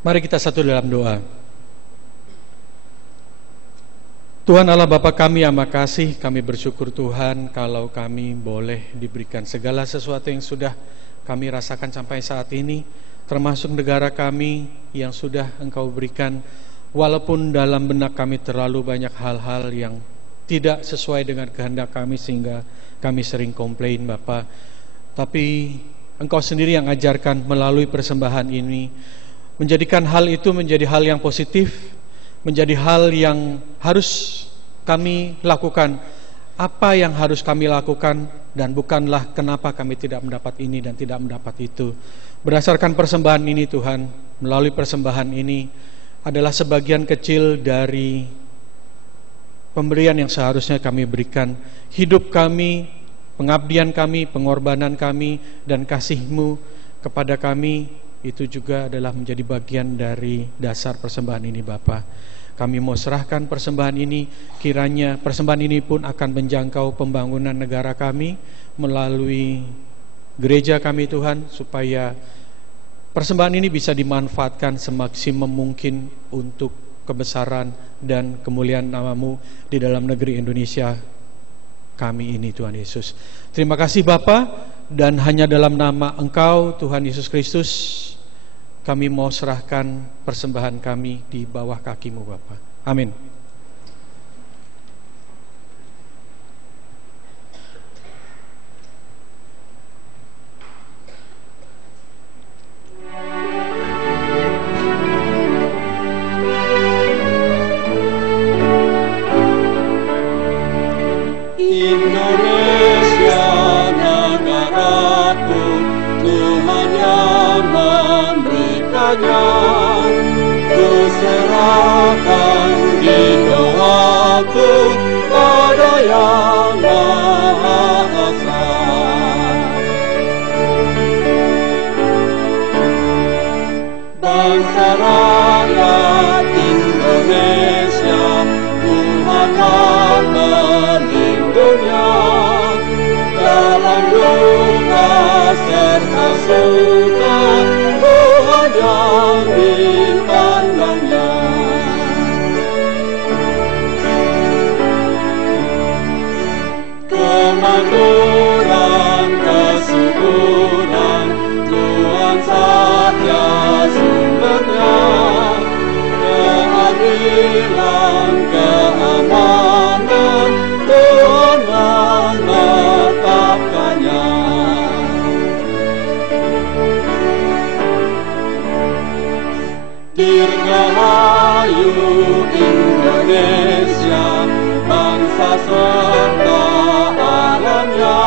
Mari kita satu dalam doa. Tuhan Allah Bapa kami yang Maha Kasih, kami bersyukur Tuhan kalau kami boleh diberikan segala sesuatu yang sudah kami rasakan sampai saat ini, termasuk negara kami yang sudah Engkau berikan, walaupun dalam benak kami terlalu banyak hal-hal yang tidak sesuai dengan kehendak kami sehingga kami sering komplain Bapa. Tapi Engkau sendiri yang ajarkan melalui persembahan ini, menjadikan hal itu menjadi hal yang positif, menjadi hal yang harus kami lakukan. Apa yang harus kami lakukan dan bukanlah kenapa kami tidak mendapat ini dan tidak mendapat itu. Berdasarkan persembahan ini Tuhan, melalui persembahan ini adalah sebagian kecil dari pemberian yang seharusnya kami berikan. Hidup kami, pengabdian kami, pengorbanan kami, dan kasih-Mu kepada kami itu juga adalah menjadi bagian dari dasar persembahan ini Bapa. Kami mau serahkan persembahan ini, kiranya persembahan ini pun akan menjangkau pembangunan negara kami melalui gereja kami Tuhan, supaya persembahan ini bisa dimanfaatkan semaksimum mungkin untuk kebesaran dan kemuliaan nama-Mu di dalam negeri Indonesia kami ini Tuhan Yesus. Terima kasih Bapa, dan hanya dalam nama Engkau Tuhan Yesus Kristus kami mau serahkan persembahan kami di bawah kaki-Mu Bapa. Amin. Indonesia negaraku, Tuhan yang memberikannya. Ku serahkan di doaku pada Yang Maha Esa. Bangsa rakyat Indonesia, Tuhan akan melindunginya. Dalam duka serta suka, Tuhan yang dipandangnya. Kemakmuran, kesuburan, Tuhan saja sumbernya. Keadilan, keamanan, Tuhan yang menetapkannya. Dirgahayu Indonesia, bangsa serta alamnya.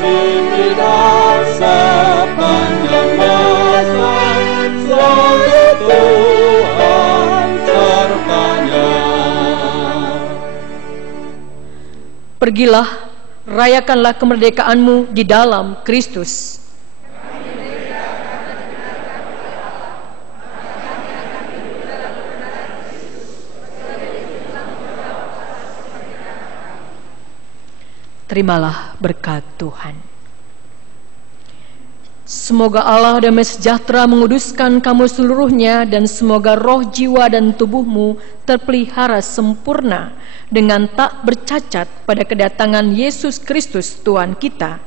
Dipilah sepanjang masa, selalu Tuhan sertanya. Pergilah, rayakanlah kemerdekaanmu di dalam Kristus. Terimalah berkat Tuhan. Semoga Allah damai sejahtera menguduskan kamu seluruhnya, dan semoga roh, jiwa, dan tubuhmu terpelihara sempurna dengan tak bercacat pada kedatangan Yesus Kristus Tuhan kita.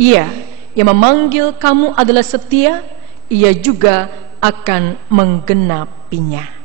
Ia yang memanggil kamu adalah setia, Ia juga akan menggenapinya.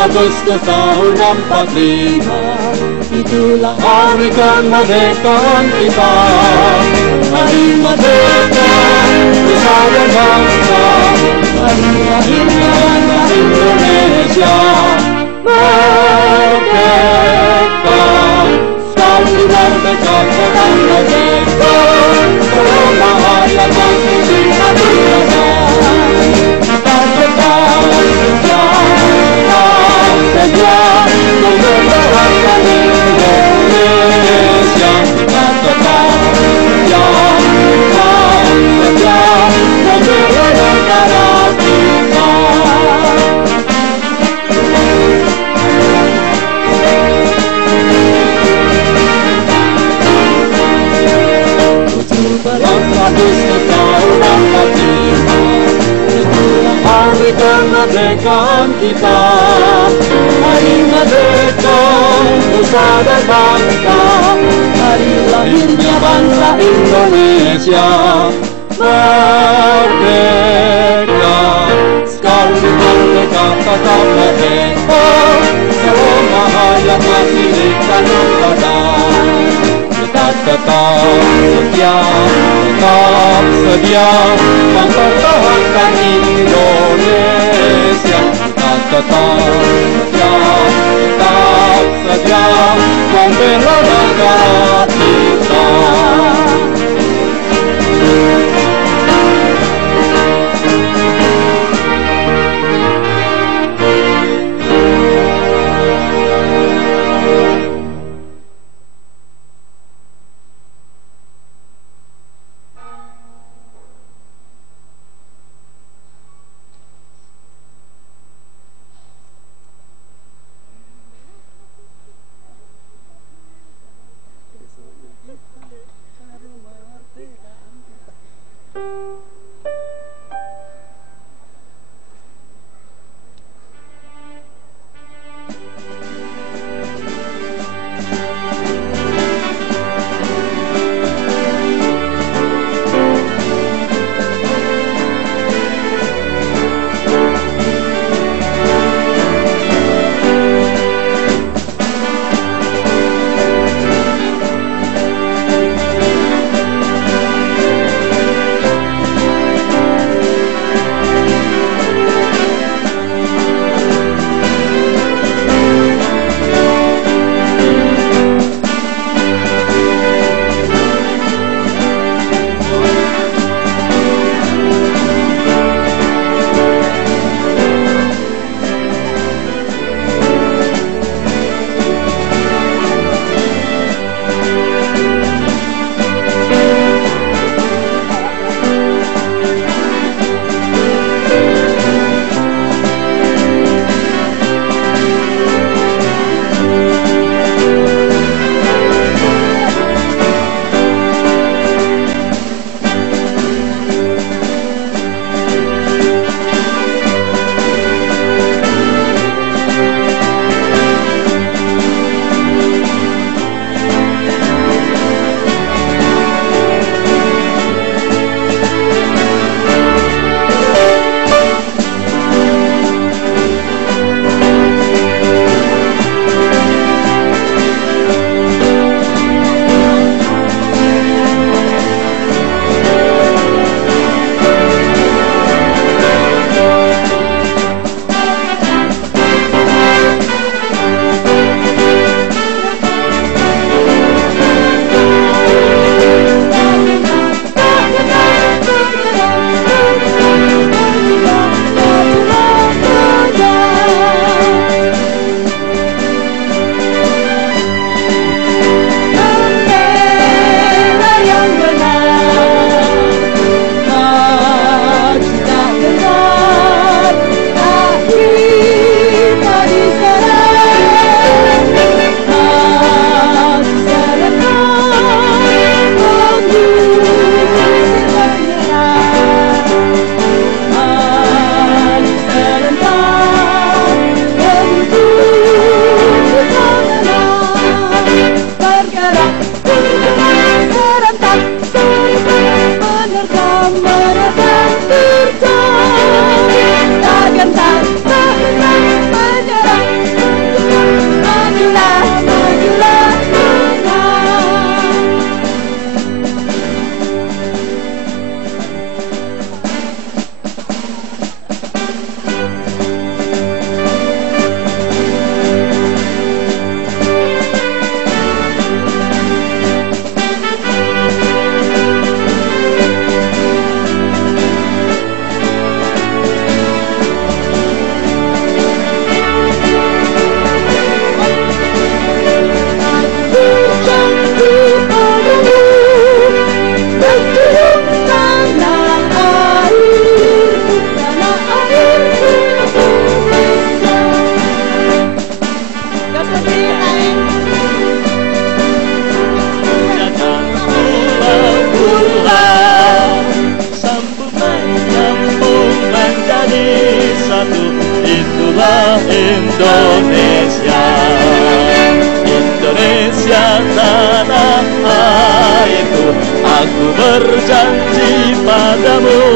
Agustus tahun 45, itulah hari kemerdekaan kita. Hari merdeka, nusa dan bangsa, hari lahirnya bangsa Indonesia. Merdeka, sekali merdeka, sekali merdeka, berbahagia bagi kita berada. Kita tetap setia mempertahankan Indonesia. Kita tetap setia membela negara kita. Hari kemerdekaan kita, hari merdeka, nusa dan bangsa, hari lahirnya bangsa Indonesia. Merdeka, sekali merdeka tetap merdeka, selama hayat masih dikandung badan. Kita tetap setia, tetap sedia mempertahankan Indonesia. Kita tetap sedia membela negara kita. Indonesia, Indonesia tanah airku, aku berjanji padamu